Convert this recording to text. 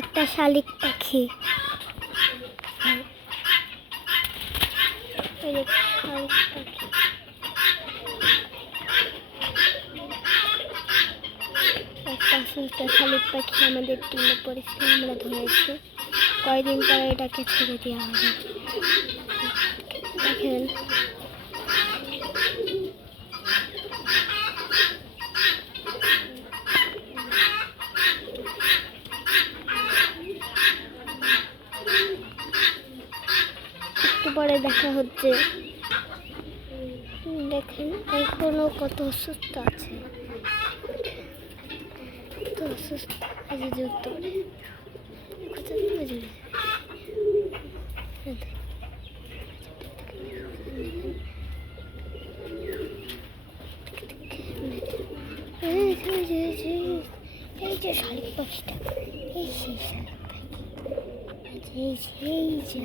একটা শালিক পাখি। এই যে শালিক পাখি। একটা সুস্থ শালিক পাখি আমাদের টিমে পড়েছিল, আমরা ধরেছি। কয়দিন পরে এটাকে ছেড়ে দেওয়া হবে। দেখেন একটু পরে দেখা হচ্ছে। দেখেন এখনো কত অসুস্থ আছে, কত অসুস্থ। এই যে যুদ্ধ কত এই যে শালিক পাখিটা, এই সেই শালিক পাখি, এই যে